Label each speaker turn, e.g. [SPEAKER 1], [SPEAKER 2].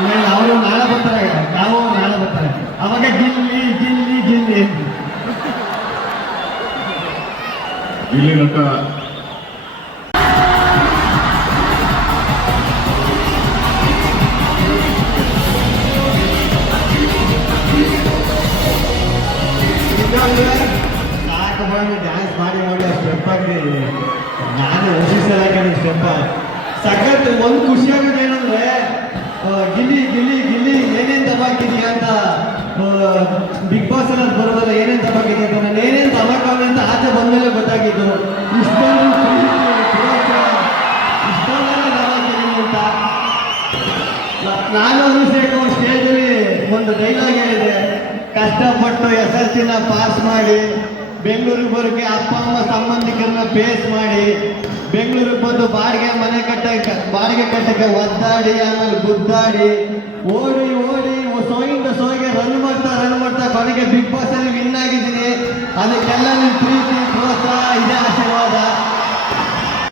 [SPEAKER 1] ಆಮೇಲೆ ಅವರು ನಾಳೆ ಬರ್ತಾರೆ ನಾವು ನಾಳೆ ಬರ್ತಾರೆ ಅವಾಗ ಗಿಲ್ಲಿ ಗಿಲ್ಲಿ ಗಿಲ್ಲಿ ಅಂತ
[SPEAKER 2] ಇಲ್ಲಿ ನಟ
[SPEAKER 1] ಸಾಕು ಬಂದು ಡ್ಯಾನ್ಸ್ ಮಾಡಿ ಮಾಡಿ ಆ ಸ್ಟೆಪ್ ಹಾಕಿ ನಾನು ಹೊಸಿಸಲಾಗಿ ಸ್ಟೆಪ್ ಸಖತ್ ಒಂದು ಖುಷಿಯಾಗೋದು ಏನಂದ್ರೆ ಆ, ಗಿಲ್ಲಿ ಗಿಲ್ಲಿ ಗಿಲ್ಲಿ ಬಿಗ್ ಬಾಸ್ ಎಲ್ಲ ಬರೋದಲ್ಲ ಏನೇನು ಅಂತ ನಾನು ಏನೇನು ತಪ್ಪಾಗಲ್ಲ ಅಂತ ಆಚೆ ಬಂದ್ಮೇಲೆ ಗೊತ್ತಾಗಿದ್ದು. ಇಷ್ಟೊಂದು ಅಂತ ನಾನು ಅಭಿಷೇಕ್ ಸ್ಟೇಜಲ್ಲಿ ಒಂದು ಡೈಲಾಗ್ ಹೇಳಿದೆ. ಕಷ್ಟಪಟ್ಟು ಎಸ್ ಎಲ್ ಸಿನ ಪಾಸ್ ಮಾಡಿ, ಬೆಂಗಳೂರಿಗೆ ಬರೋಕ್ಕೆ ಅಪ್ಪ, ಅಮ್ಮ, ಸಂಬಂಧಿಕರನ್ನ ಫೇಸ್ ಮಾಡಿ, ಬೆಂಗಳೂರಿಗೆ ಬಂದು ಬಾಡಿಗೆ ಮನೆ ಕಟ್ಟಕ್ಕೆ, ಬಾಡಿಗೆ ಕಟ್ಟಕ್ಕೆ ಒದ್ದಾಡಿ, ಆಮೇಲೆ ಗುದ್ದಾಡಿ, ಓಡಿ ಓಡಿ ಸೋಗಿಂದ ಸೋಗೆ ರನ್ ಮಾಡ್ತಾ ರನ್ ಮಾಡ್ತಾ, ಕೊನೆಗೆ ಬಿಗ್ ಬಾಸ್ ಅಲ್ಲಿ ವಿನ್ ಆಗಿದ್ದೀನಿ. ಅದಕ್ಕೆಲ್ಲ ನಿಮ್ಮ ಪ್ರೀತಿ.